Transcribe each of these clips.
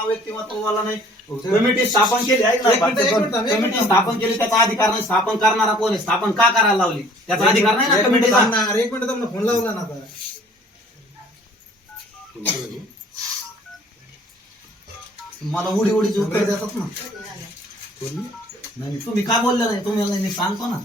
नाव व्यक्तिमत्वाला नाही. कमिटी स्थापन केली आहे ना, कमिटी स्थापन केली त्याचा अधिकार नाही. स्थापन करणारा कोण आहे, स्थापन का करायला लावली त्याचा अधिकार नाही ना कमिटीचा. एक मिनिट तुम्हाला फोन लावला ना आता. मला उडी उडीची उत्तर देतात ना. नाही तुम्ही काय बोलले नाही, तुम्ही मी सांगतो ना.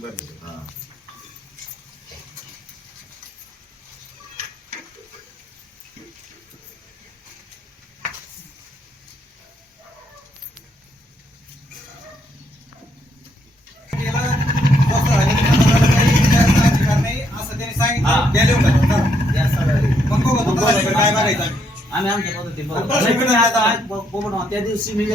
आम्ही आमच्या पद्धतीने त्या दिवशी मी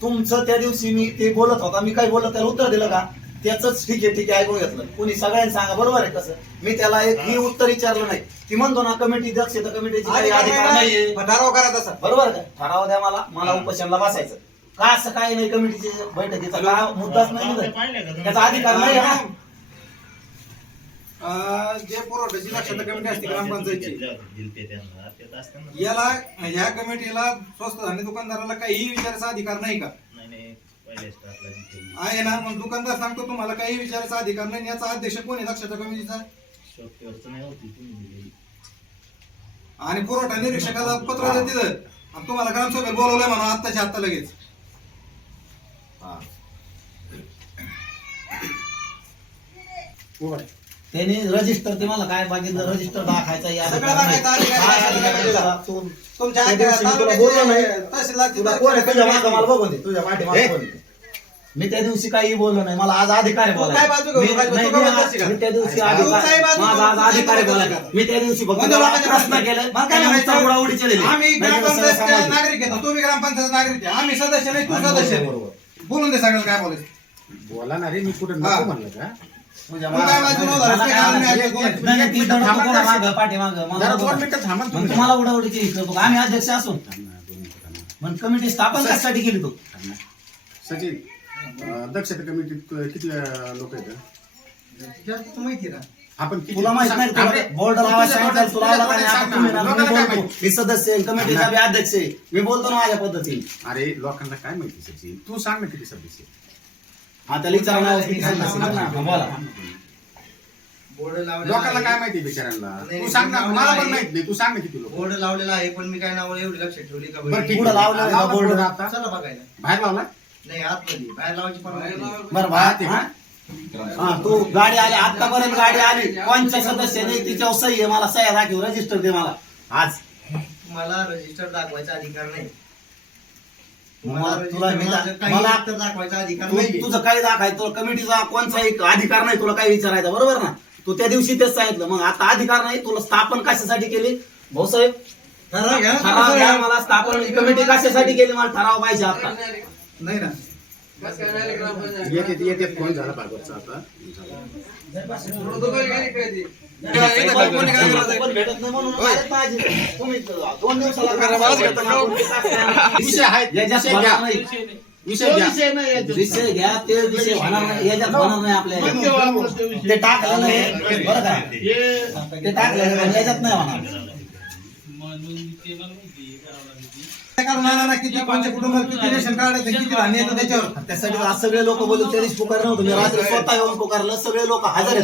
तुमचं त्या दिवशी मी ते बोलत होता, मी काय बोलत त्याला उत्तर दिलं का? त्याच ठीक आहे ऐकून घेतलं. कोणी सगळ्यांनी सांगा बरोबर आहे कसं. मी त्याला एक ही उत्तर विचारलं नाही. ती म्हणतो ना कमिटी दक्षता कमिटीची काही अधिकार नाही, ठराव करा तसा. बरोबर का? ठराव द्या मला उपोषणला बसायचं का असं काही नाही. कमिटीची बैठकीचा का मुद्दाच नाही, त्याचा अधिकार नाही ना. जे पुरवठ्याची दक्षता कमिटी असते ग्रामपंचायतची, याला ह्या कमिटीला स्वस्त धान्य दुकानदाराला काही विचारायचा अधिकार नाही का? आहे ना. मग दुकानदार सांगतो तुम्हाला काही विचारायचा अधिकार नाही. याचा अध्यक्ष कोण आहे दक्षता कमिटीचा? आणि पुरवठा निरीक्षकाला पत्र देते आणि तुम्हाला ग्रामसभेत बोलवलंय म्हणून आत्ताच्या आत्ता लगेच. त्यांनी रजिस्टर ते मला काय बघितलं, रजिस्टर दाखायचा मी त्या दिवशी काही बोललो नाही. मला आज अधिकार आहे बोलायचा. मी त्या दिवशी माझा आज अधिकार आहे बोलायचा. मी त्या दिवशी प्रश्न केला उडीचे दिले. आम्ही ग्रामपंचायत नागरिक आहे, तुम्ही ग्रामपंचायत नागरिक आहे. आम्ही सदस्य नाही, तू सदस्य. बोलून दे सगळं काय बोलायचं. बोला ना रे, मी कुठे नको म्हणलं का? तुम्हाला उडाउडीची आम्ही अध्यक्ष असून मग कमिटी स्थापन कशासाठी केली तू? सचिन, दक्षता कमिटीत किती लोक आहेत माहिती ना? आपण तुला माहित नाही बोर्ड मी सदस्य कमिटीचा अध्यक्ष आहे. मी बोलतो ना माझ्या पद्धतीने. अरे लोकांना काय माहिती सचिन, तू सांग ना किती सदस्य? हा त्याला विचारा बोला. लोकांना काय माहिती बिचाऱ्यांना? तू सांग ना, मला पण माहित नाही. तू सांग ना किती लोक? बोर्ड लावलेला आहे पण मी काय नाव एवढी लक्षात ठेवली का? पुढे लावला बोर्ड आता चला बघायला. बाहेर लावला नाही आतमध्ये बाहेर लावायची परवानगी. बरं हा तू गाडी आली आतापर्यंत गाडी आली कोणच्या सदस्य नाही तिच्यावर सही आहे. मला सह्या दाखव, रजिस्टर दे मला आज. मला रजिस्टर दाखवायचा अधिकार नाही. मला दाखवायचा अधिकार नाही. तुझं काही दाखवायचं, तुला कमिटीचा कोणताही अधिकार नाही. तुला काही विचारायचं बरोबर ना? तू त्या दिवशी तेच सांगितलं. मग आता अधिकार नाही. तुला स्थापन कशासाठी केली भाऊसाहेब? ठराव घ्या. मला स्थापन कमिटी कशासाठी केली मला ठराव पाहिजे आता. नाही ना. येते फोन झाला भागवतचा आता. भेटत नाही म्हणून तुम्ही 2 दिवसाला विषय घ्या. ते विषय होणार नाही, याच्यात होणार नाही आपल्याला. ते टाकलं नाही बरं का? ते टाकलं नाही याच्यात नाही होणार. किती कोणत्या कुटुंबात किती रेशन कार्ड किती धान्य येतं त्याच्यावर. त्यासाठी आज सगळे लोक बोलू त्या दिवशी पुकार नव्हतं. मी रात्री स्वतः येऊन पुकारलं. सगळे लोक हजर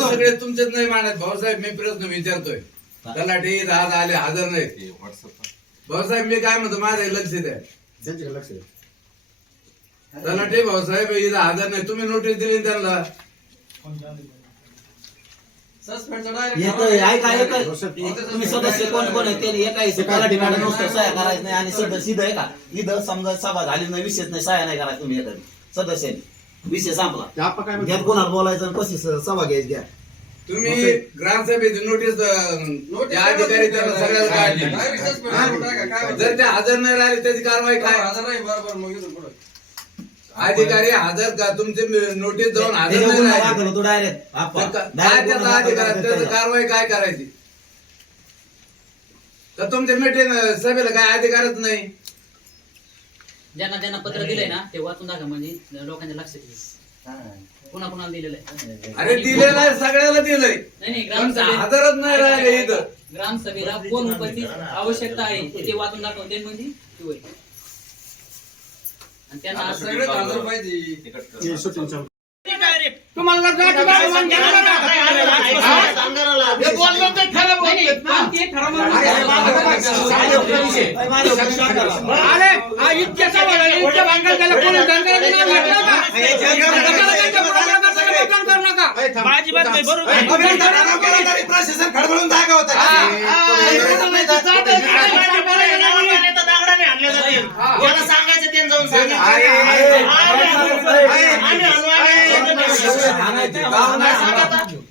सगळे तुमचेच नाही मानत भाऊसाहेब. मी प्रश्न विचारतोय तलाठी आज आले हजर नाही. भाऊसाहेब मी काय म्हणतो माझं लक्ष द्या. लक्ष तलाठी भाऊसाहेब इथं हजर नाही. तुम्ही नोटीस दिली त्यांना. तुम्ही सदस्य कोण कोण आहे ते एका तलाठी मॅडम नुसतं सह्या करायचं नाही. आणि सदस्य आहे का इथं समजा सभा झाली नाही, विषयच नाही, सह्या नाही करायचं. तुम्ही एखादी सदस्य विषय संपला. घ्या कोणाला बोलायचं आणि कशी सभा घ्यायची घ्या. तुम्ही ग्रामसभेची नोटीस अधिकारी त्यांना सगळ्याला काढली. जर ते हजर नाही राहिले त्याची कारवाई काय? हजर नाही बरोबर. मग अधिकारी हजर का तुमचे नोटीस जाऊन हजर नाही राहिले काय त्याचा अधिकार? त्याची कारवाई काय करायची? तर तुमच्या मीटिंग सभेला काय अधिकारच नाही. ज्यांना पत्र दिलंय ना ते वाचून दाखवा म्हणजे लोकांच्या लक्षात येईल. कोणाकोणाला दिलेलं आहे? अरे दिलेलं आहे, सगळ्याला दिलंय. नाही पण ग्रामसभेत हजरच नाही राहिले इथं. ग्रामसभेला कोण उपस्थित आवश्यकता आहे ते वाचून दाखवते म्हणजे तू आहे. आणि त्यांना असं सगळे हजर पाहिजे. हे shooting चालू. तुम्हाला नाही, पण ते ठरवलं अरे हा इतक्या सवाल आहे, इतक्या भांडण झालं, कोणी दंगलीचं नाव घेतलं का? करू नका. अजिबात नाही, बरोबर आहे. प्रशासन खडबडून जागा होता सांगायचं त्यांनी जाऊन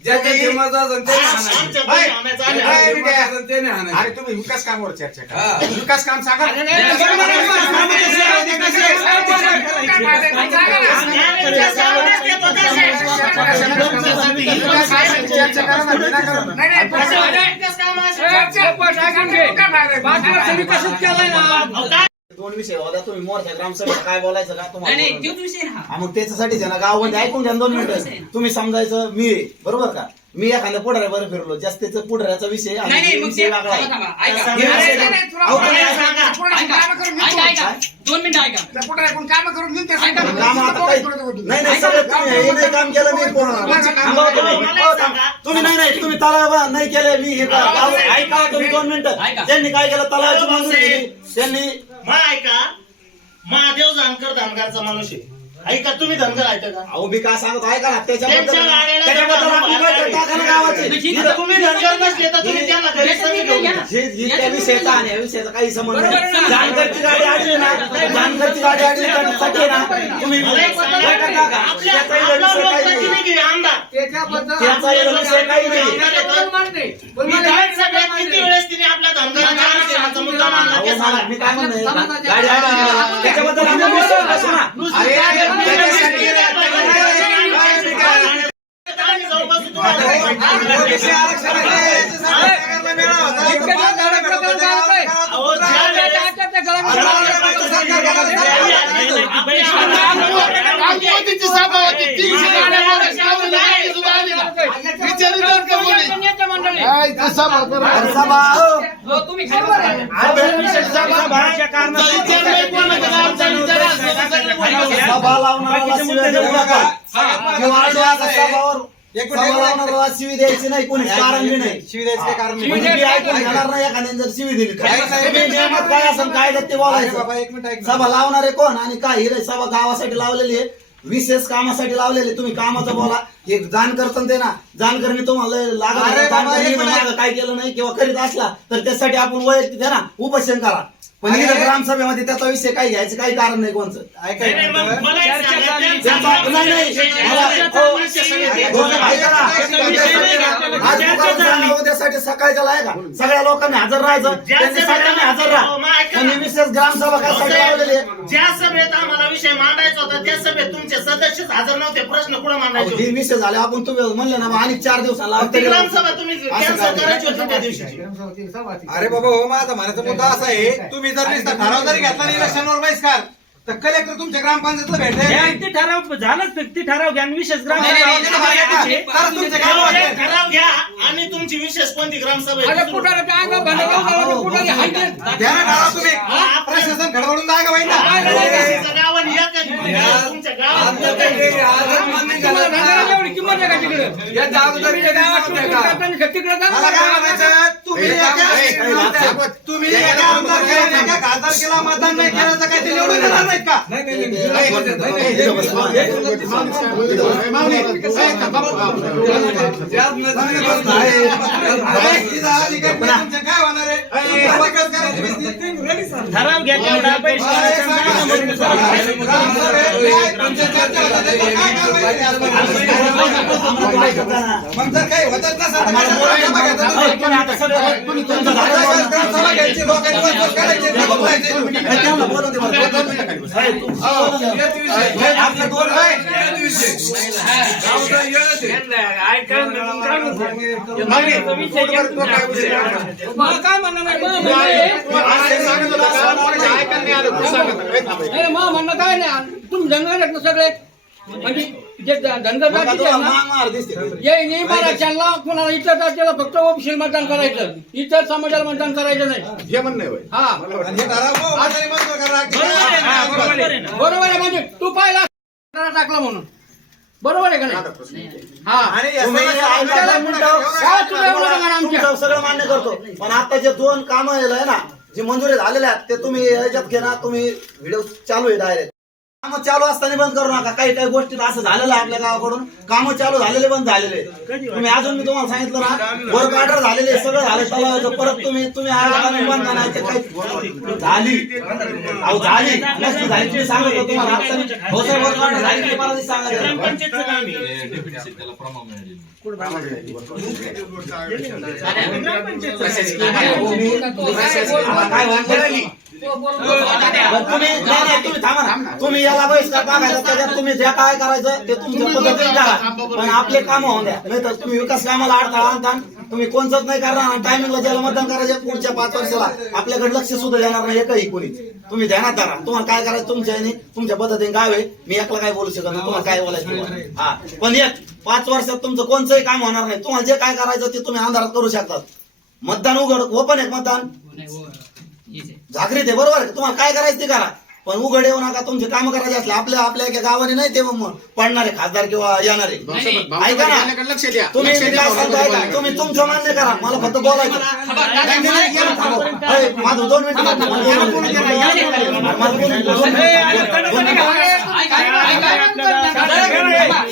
ज्याच्या जिम्माचं असेल त्याने हाणायचं. त्याने हाणायचं. अरे तुम्ही विकास कामावर चर्चा हा. करा. विकास काम सांगा. चर्चा करा ना, विनाकारण. विकसित केलाय ना. दोन विषय होता. तुम्ही मोर्चा ग्रामसभेला काय बोलायचं का नाही तुम्हाला नाही बोलायचं? तोच विषय हा. हा, मग त्याच्यासाठी ज्यांना गावामध्ये ऐकून घ्या 2 मिनिटं. तुम्ही समजायचं मी आहे, बरोबर का? मी एखाद्या पुढाऱ्या बरं फिरलो जास्तीचा पुढाऱ्याचा विषय आणि नाही नाही मग विषय ते वेगळा आहे. थांबा, थांबा, ऐका. हे विषय काय? अहो, तुम्ही ऐका, ऐका 2 मिनिटं ऐका. काम आता काही- नाही नाही सगळं तुम्ही हे नाही काम केलं मी थांबा तुम्ही नाही तुम्ही तलाव नाही केले मी हे ऐका तुम्ही 2 मिनिटं. ऐका. त्यांनी काय केलं तलावाची मंजुरी दिली त्यांनी. मला ऐका, महादेव जानकर धनगरचा माणूस आहे. ऐका, तुम्ही धनगर आहेत का? अहो मी काय सांगतो ऐका ना त्याच्याबद्दल त्यांच्या गाड्याला त्याच्याबद्दल आपली बैठक टाका ना गावाची. इथं तुम्ही धनगर नसले तर तुम्ही त्यांना घरी सगळे घेऊन या. त्या विषयाचा आणि या विषयाचा काही संबंध नाही. जानकरची गाडी आडली ना जानकरची गाडी आडली त्यासाठी ना तुम्ही बैठक टाका. त्याचा इथं विषय काही नाही. त्याचा इथं विषय काही नाही. विधानसभेत किती वेळेस तिने आपल्या धनगराच्या आरक्षणाचा मुद्दा मांडला ते अहो, सांगा. मला- मी काय म्हणतोय गाडी आडली त्याच्याबद्दल आम्ही विषय बसू ना. तुम्ही खाली बसा. सभा लावणाऱ्याला शिव्या देऊ नका. किंवा आता सभावर सभा लावणाऱ्याला शिवी द्यायची नाही कोणी कारण बी नाही. शिवी द्यायचं काय कारण नाही. म्हणजे मी ऐकून घेणार नाही एखाद्याने जर शिवी दिली तर. तुम्ही नियमात काय असेल कायद्यात ते अरे बाबा बोलायचं. एक मिनिट ऐक ना. सभा लावणारे कोण आणि काय ही सभा गावासाठी लावलेली आहे विशेष कामासाठी लावलेली. तुम्ही कामाचं बोला हे जाण करतं ते ना जानकरने तुम्हाला अरे लागत बाबा, एक मिनिट. काय केलं नाही किंवा करीत असला तर त्यासाठी आपण वैयक्तिक आहे ना उपोषण करा. पण इथं ग्रामसभेमध्ये त्याचा विषय काही घ्यायचं काही कारण नाही कोणचं. ऐका एक मिनिट. त्याचा- नाही, नाही, मला- हो, ऐका ना. आज दुकान झालं, उद्यासाठी सकाळच्या आहे का सगळ्या लोकांनी हजर राहायचं त्यांनी सगळ्यांनी हजर राहा. आणि विशेष ग्रामसभा कशासाठी लावलेली आहे? ज्या सभेत आम्हाला विषय मांडायचा होता त्या सभेत तुमचे सदस्यच हजर नव्हते. प्रश्न कुठं अहो, मांडायचे हे होते? विषय झाले आपण तुम्ही म्हणले ना मग आणि 4 दिवसाला ती ग्रामसभा तुम्ही कॅन्सल करायची होती त्या दिवशी. अरे बाबा हो माझा म्हणायचा मुद्दा असा आहे तुम्ही जर नुसता ठराव जरी घेतला इलेक्शनवर बहिष्कार तर कलेक्टर तुमच्या ग्रामपंचायतला भेटले ते ठराव झालंच ते ठराव घ्या आणि विशेष ग्राम तर तुमच्या गावात ठराव घ्या आणि तुमची विशेष कोणती ग्रामसभा आहे? द्या ना ठराव तुम्ही प्रशासन खडबडून जागा होईल ना. तुमच्या गावाने या का नाही? तुमच्या गावात आता काही ते हजर मान्य करत नाही. याच्या अगोदर ते गावात नाही का? मला काय म्हणायचं तुम्ही एका आमदार एका खासदारकीला मतदान नाही केलं तर काय ते निवडून येणार नाहीत का? त्यात नसले बस तुमच्या काय होणार आहे विकास करायची नुसती. ठराव घ्या तेवढा पैसे मग जर काही होतच नसेल तर आता सगळं तुम्ही तुमचं झालं. ग्रामसभा घ्यायची, लोकांनी वसूल करायची, नको व्हायचे. त्यांना बोलू दे बरं. आपल्या दोन गावचा येळच आहे. मला काय म्हणणं नाही म्हणणं काय नाही तुम्ही जंगल आहेत ना सगळे म्हणजे जे धनगर मग आता जातीचे तुम्हाला आहेत ना, माग मार दिसते ये नाही मराठ्यांना कोणाला इतर जातीला फक्त ओबीसी मतदान करायचं, इतर समाजाला मतदान करायचं नाही. हे म्हणणं आहे होय. हा आणि हे ठराव मग म्हातारी मंजूर करा. अगदी बरोबर आहे. म्हणजे तू पाहिला टाकला म्हणून बरोबर आहे का आता नाही? प्रश्न येतो. हा तुम्ही या ऐका दोन मिनिटं. काय तुला एवढं नका आमच्या? तुमचं सगळं मान्य करतो, पण आता जे 2 कामं आहे ना जे मंजुरी झालेले आहेत ते तुम्ही याच्यात घे ना. तुम्ही व्हिडिओ चालू आहे डायरेक्ट. कामं चालू असताना बंद करू नका. काही काही गोष्टीत असं झालेलं आहे आपल्या गावाकडून, कामं चालू झालेले बंद झालेले. तुम्ही अजून मी तुम्हाला सांगितलं ना वर्क ऑर्डर झालेले सगळं झालं तलावाचं. परत तुम्ही आला बंद करा. ते काही झाली अहो झाली नसती झाली तुम्ही सांगत होतो तुम्हाला. आता हो सर वर्क ऑर्डर झाली ते मला सांगा. ग्रामपंचायतचं काम आहे. काय म्हणताय? तुम्ही तुम्ही थांबा ना. तुम्ही याला बहिष्कार टाकायचा, त्याच्यात तुम्ही जे काय करायचं ते तुमच्या पद्धतीने करा, पण आपले काम होऊन द्या. नाही तर तुम्ही विकास कामाला अडथळा आणता. तुम्ही कोणचंच नाही करणार. टायमिंगला ज्याला मतदान करायचं पुढच्या 5 वर्षाला आपल्याकडे लक्ष सुद्धा देणार नाही एकही कोणी. तुम्ही ध्यानात धरा. तुम्हाला काय करायचं तुमच्या तुमच्या पद्धतीने गाव आहे. मी एकला काय बोलू शकत नाही. तुम्हाला काय बोलायचं हा, पण 5 वर्षात तुमचं कोणचंही काम होणार नाही. तुम्हाला जे काय करायचं ते तुम्ही अंधारात करू शकतात. मतदान उघड ओपन आहे. मतदान जागृत आहे. बरोबर आहे. तुम्हाला काय करायचं ते करा, पण उघड येऊ नका. तुमचे काम करायचे असले आपल्या एका गावाने नाही ते पडणारे खासदार किंवा येणारे. ऐका ना लक्ष द्या. तुम्ही लक्ष मी द्या. काय सांगतो ऐका. तुम्ही तुमचं मान्य करा. मला फक्त बोलायचं. माझं 2 मिनिटं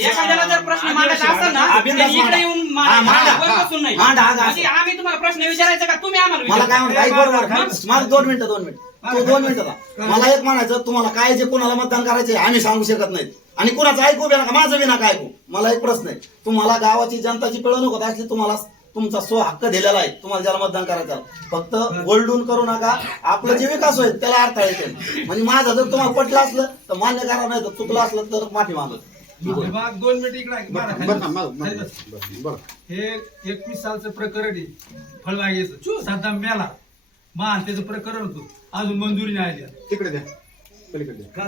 एखाद्याला जर प्रश्न मांडायचा असेल ना तर इकडे येऊन मांडा. बसून नाही. म्हणजे आम्ही तुम्हाला प्रश्न विचारायचा का तुम्ही आम्हाला मला काय विचारायचं? म्हणतो ऐक बरोबर. मला 2 मिनिटं तू 2 मिनिटं का. मला एक म्हणायचं तुम्हाला काय जे कोणाला मतदान करायचं आम्ही सांगू शकत नाही. आणि कुणाचं ऐकू बी नका, माझं बी नका ऐकू. मला एक प्रश्न आहे. तुम्हाला गावाची जनताची पिळवणूक होत असली तुम्हाला तुमचा हक्क दिलेला आहे. तुम्हाला ज्याला मतदान करायचं फक्त गोल्डून करू नका. आपलं जे विकास होईल त्याला अर्थ येते. म्हणजे माझं जर तुम्हाला पटलं असलं तर मान्य करा, नाही तर चुकलं असलं तर माफी मागत. 2 मिनिट इकडे ऐक. बरं. हे 21 सालचं प्रकरण आहे फळबागेचं. सध्या मेला मान त्याचं प्रकरण होतं, अजून मंजुरी नाही आली. तिकडे द्या. पलीकडे द्या.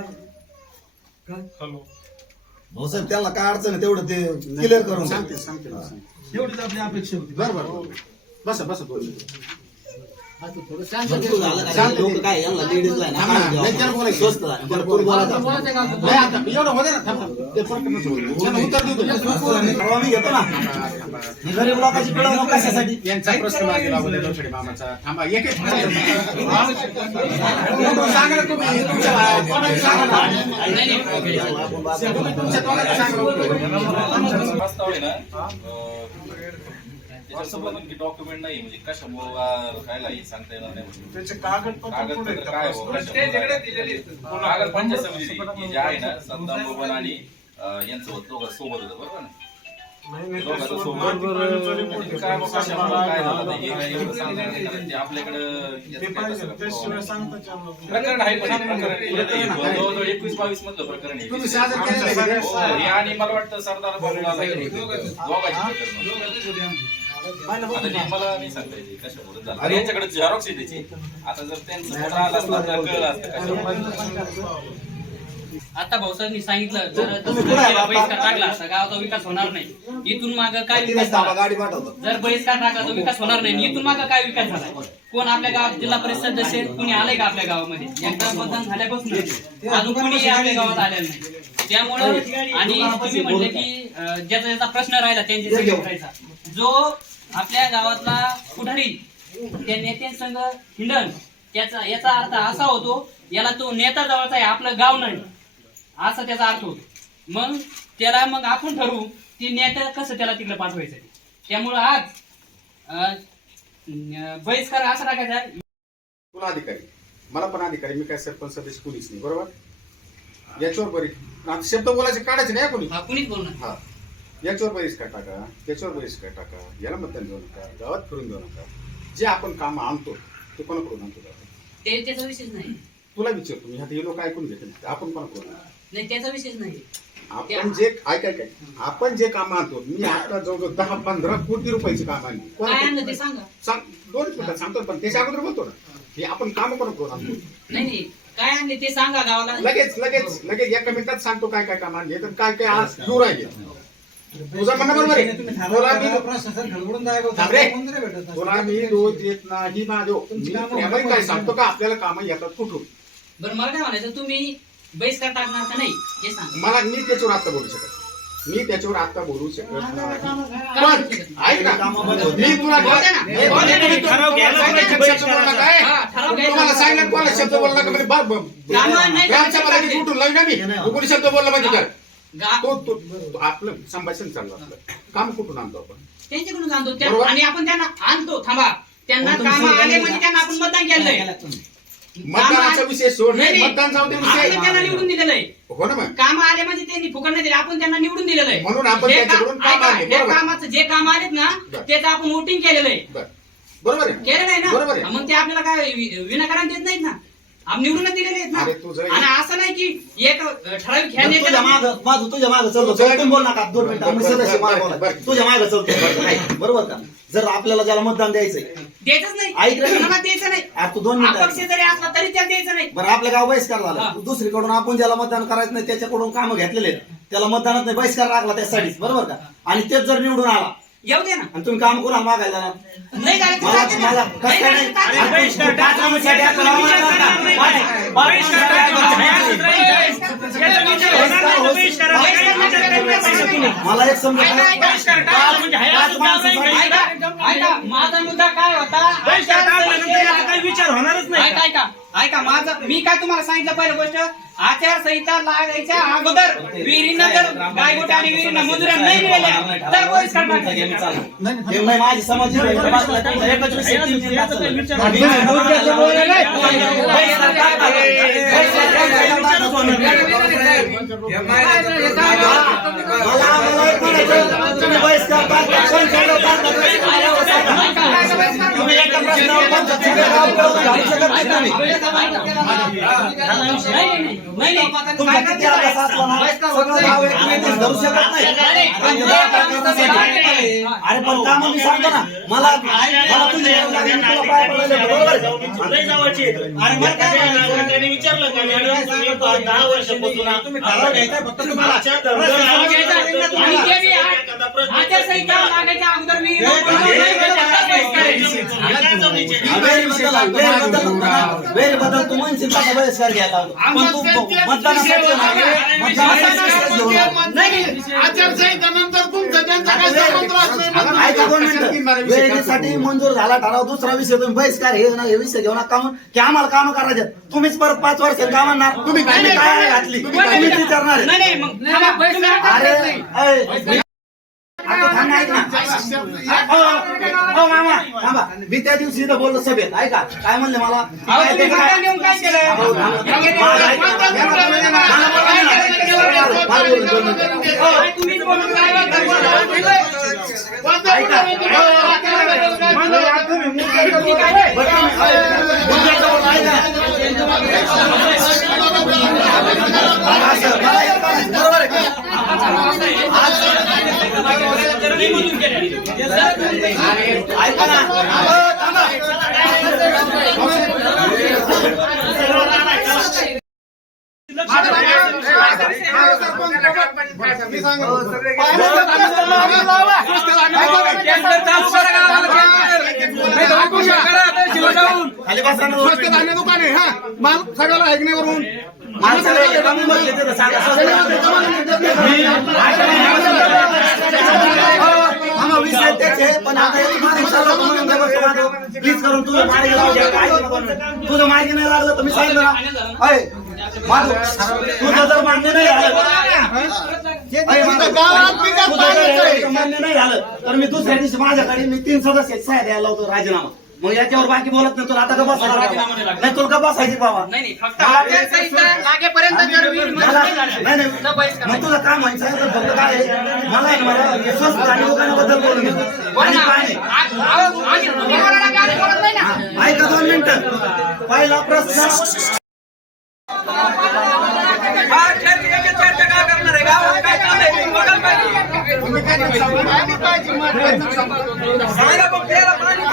हो सर त्याला काय अडचण आहे तेवढं ते क्लिअर करून द्या. सांगते. एवढीच आपली अपेक्षा होती. बरं. बसा 2 मिनिटं. भरपूर झालं काय. लोकं काय यांना लेडीजला आहे ना, थांबा ना. नाही, त्याला बोलायचं. स्वस्त झालं. भरपूर बोलायचं. नाही आता एवढं होते ना. थांबा. ते फरक नसतो. त्यांना उत्तर देऊ दे. परवा मी घेतो ना. ही गरीब लोकांची पिळवणूक कशासाठी. यांचा प्रश्न मागेला होता लोखंडे मामाचा. थांबा एक सांगा ना तुम्ही. तुमच्या कोणाला सांगा ना. तुमच्या कोणाला सांगा. प्रस्ताव आहे ना त्याच्यासोबत डॉक्युमेंट नाही म्हणजे कशामुळे काय हे सांगता येणार नाही. त्याचे कागदपत्र काय पंचायत समिती जे आहे ना सद्दाम भवन आणि यांचं होतं सोबत होतं बरोबर ना. प्रकरण आहे जवळजवळ 21-22 मधलं प्रकरण आहे. आणि मला वाटतं सरदार मला नाही सांगता येते कशामुळे झालं. यांच्याकडे झेरॉक्स आहे त्याची. आता जर त्यांचं आलं असतं तर कळलं असतं. आता भाऊसाहेबांनी सांगितलं जर बहिष्कार टाकला तर गावाचा विकास होणार नाही. इथून माग काय विकास झाला? गाडी पाठवतो. जर बहिष्कार टाकला तर विकास होणार नाही. इथून माग काय विकास झाला? कोण आपल्या गावात जिल्हा परिषद सदस्य कुणी आलंय का आपल्या गावामध्ये? यांचं मतदान झाल्यापासून अजून कुणी आपल्या गावात आलेलं नाही. त्यामुळं आणि तुम्ही म्हणले की ज्याचा ज्याचा प्रश्न राहिला त्यांच्यासाठी उठायचा. जो आपल्या गावातला पुढारी त्या नेत्यांसंग हिंडण त्याचा याचा अर्थ असा होतो याला तो नेता जवळचा आहे, आपलं गाव नाही असा त्याचा अर्थ होतो. मग त्याला आपण ठरवू ती नेता कसं त्याला तिकडे पाठवायचं. त्यामुळं आज बहिष्कार असा टाकायचा. तुला अधिकारी मला पण अधिकारी. मी काय सरपंच सदस्य कुणीच नाही. बरोबर. याच्यावर बरी शब्द बोलायचे काढायचे नाही कोणी. कुणीच बोलणार. हा याच्यावर बहिष्कार टाका, त्याच्यावर बहिष्कार टाका, याला मतदान देऊ नका, गावात फिरून देऊ नका. जे आपण काम आणतो ते कोणाकडून आणतो. त्याचा विषय नाही. तुला विचारतो मी. आता हे लोक ऐकून घेते आपण कोणाकडून नाही त्याचा विषय नाही. आपण जे काय आपण जे काम आणतो. मी आता जवळजवळ 10-15 कोटी रुपयाची काम आणली. काय आणलं ते सांगा. 2 मिनिटात सांगतो. पण त्याच्या अगोदर बोलतो ना की आपण काम करून आणतो. नाही काय आणले ते सांगा गावाला. लगेच एका मिनिटात सांगतो काय काय काम आणले तर काय काय आज दूर आहे. तुझं म्हणणं बरोबर आहे. प्रशासन खडबडून थांब रे. भेटत तुला मी रोज येत नाही ना देऊ. मी प्रेमाने काय सांगतो का आपल्याला कामं येतात कुठून. बरं मला काय म्हणायचं, तुम्ही बहिष्कार टाकणार का नाही हे सांगा. मला मी त्याच्यावर आता बोलू शकत नाही. पण ऐक ना, मी तुला ठराव घ्यायला पाहिजे बहिष्काराचा. ठराव घ्यायचा. तुम्हाला सांगितलं कोणा शब्द बोलला का म्हणजे ग्रामच्या मध्ये कुठून लावून ना मी कोणी शब्द बोलला म्हणजे काय तो आपलं संभाषण चाललं. आपलं काम कुठून आणतो आपण त्यांच्याकडून आणतो बरोबर. आणि आपण त्यांना आणतो. थांबा, त्यांना पण तुम्ही काम आले सांगितलं म्हणजे का? त्यांना आपण मतदान केलंय. मतदानाचा विषय सोड. नाही, नाही. मतदान जाऊ दे आपण विषय. त्यांना निवडून दिलेलं आहे. हो ना मग. काम आले म्हणजे त्यांनी फुकट नाही दिले, आपण त्यांना निवडून दिलेलं आहे. म्हणून आपण जे त्यांच्याकडून काम ऐका, आणले. जे बरोबर. कामाचं जे काम आलेत ना बरं. त्याचं आपण वोटिंग केलेलं आहे. बरोबर आहे. केलेलं आहे बरोबर ना. आहे. मग ते आपल्याला काय विनाकारण देत नाहीत ना, आपण निवडूनच दिलेले आहेत अरे तू जर- ना. आणि असं नाही की एक ठराविक ह्या तुझ्या नेत्याला मागं माझं तुझ्या मागं चालतो. तुम्ही बोल नका 2 मिनिटं. मी सदस्य मला बोला. तुझ्या मागं चालतो. नाही, बरोबर का. जर आपल्याला ज्याला मतदान द्यायचंय द्यायचंच नाही. ऐक रे. मला द्यायचं नाही. अरे तू 2 मिनिटं अपक्ष जरी असला तरी त्याला द्यायचं नाही. बरं आपल्या गाव बहिष्कार झाला. हा. दुसरीकडून आपण ज्याला मतदान करायचं नाही त्याच्याकडून कामं घेतलेले आहेत. त्याला मतदानात नाही बहिष्कार लागला त्यासाठीच. बरोबर का. आणि तेच जर निवडून आला येऊ दे ना. आणि तुम्ही काम करून मागायला जाणार नाही झालं तर मला जाते ना. मला नाही कसं झालं नाही. तर जाते अरे ना. बहिष्कार तू 5 मिनिटासाठी आपल्याला आव्हान करता. बहिष्कार टाकायचा. याचा विचार होणार नाही तर बहिष्काराचा काही विचार करत नाही पाहिजे कुणी. मला एक समजा बहिष्कार टाकला म्हणजे हयातच कारवाई पाहिजे. ऐका, माझा मुद्दा काय होता. बहिष्कार टाकल्यानंतर याचा काही विचार होणारच नाही. ऐका माझं मी काय तुम्हाला सांगितलं पहिली गोष्ट, आचारसंहिता लागायच्या अगोदर विहिरींना जर गायगोटे आणि विहिरींना मंजुऱ्या नाही मिळाल्या तर बहिष्कार टाकायचा. हे नाही माझी समाज एकच विषय 3 याचा काही विचार तास. मला एक म्हणायचं, तुम्ही बहिष्कार टाकता, कोण केलं टाकता. तुम्ही एका प्रश्नावर 25 घालू शकत नाही तुम्ही. तुमचा किती अभ्यास असला ना, सगळं गाव एकमेकांना धरू शकत नाही. अरे पण काम मी सांगतो ना, मला तुझे तुला पाय पडायला बरोबर आहे. लय जवळचे आहेत. अरे मग काय म्हणायचं? त्यांनी विचारलं का मॅडम तुम्ही 10 वर्षापासून तुम्ही ठराव घ्यायचा फक्त तुम्हाला आजच्या धर्माला आणि ते बी आचारसंहिता लागायच्या अगोदर विहिरींना मंजुरी नाही मिळाल्या. वेळेबद्दल तू म्हणशील तसा बहिष्कार घ्यायला लावतो. पण तू मतदानासाठी ऐका 2 मिनिटं. वेळेसाठी मंजूर झाला ठराव, दुसरा विषय तुम्ही बहिष्कार हे विषय घेऊ नका म्हणून की आम्हाला काम करायचे. तुम्हीच परत 5 वर्ष काम आणणार. तुम्ही काय घातली तुम्हीच विचारणार आहे. नाही नाही मग थांबा, तुम्ही अरे आता थांबा, ऐक ना. हो मामा थांबा. मी त्या दिवशी इथं बोललो सभेत. ऐका काय म्हणले मला. अहो, तुम्ही मतदान देऊन काय केलं? अहो, थांबा. मला ऐका. मला बोलू दे ना. मला बोलू दे 2 मिनिटं. काय तुम्हीच बोलून काय ऐका ना. थांबा. खाली बसा ना 2 मिनिटं. दुकान आहे हा माल सगळ्याला ऐकण्यावरून माणसाला कमी बसले तिथं सांगा. आम्हा विषय त्याचे पण आता एक माणूस चालला म्हणून काय बसतो माझं. प्लीज करून तुझं मार्गी लावू द्या. काय नको. तुझं मार्गी नाही लागलं तर मी सांगितलं ना. अय माझं तुझं जर मान्य नाही झालं मान्य नाही झालं तर मी दुसऱ्या दिवशी माझ्याकडे मी 3 सदस्य सह्या द्यायला लावतो राजीनामा. मग याच्यावर बाकी बोलत नाही. तुला आता का बसायचं नाही. तुला का बसायची बाबा. नाही फक्त आचारसंहिता लागेपर्यंत जर विहीर मंजूर नाही झाली नाही तर बहिष्कार. मग तुझं काम व्हायचं आहे तर फक्त काय आहे, मला स्वस्त आणि दुकानाबद्दल बोलून घेतो. बोला आणि ना. पाणी आणि तुम्ही बोला ना, आम्ही बोलत नाही ना. ऐका 2 मिनिटं. पहिला प्रश्न सांगा मग त्याला पाणी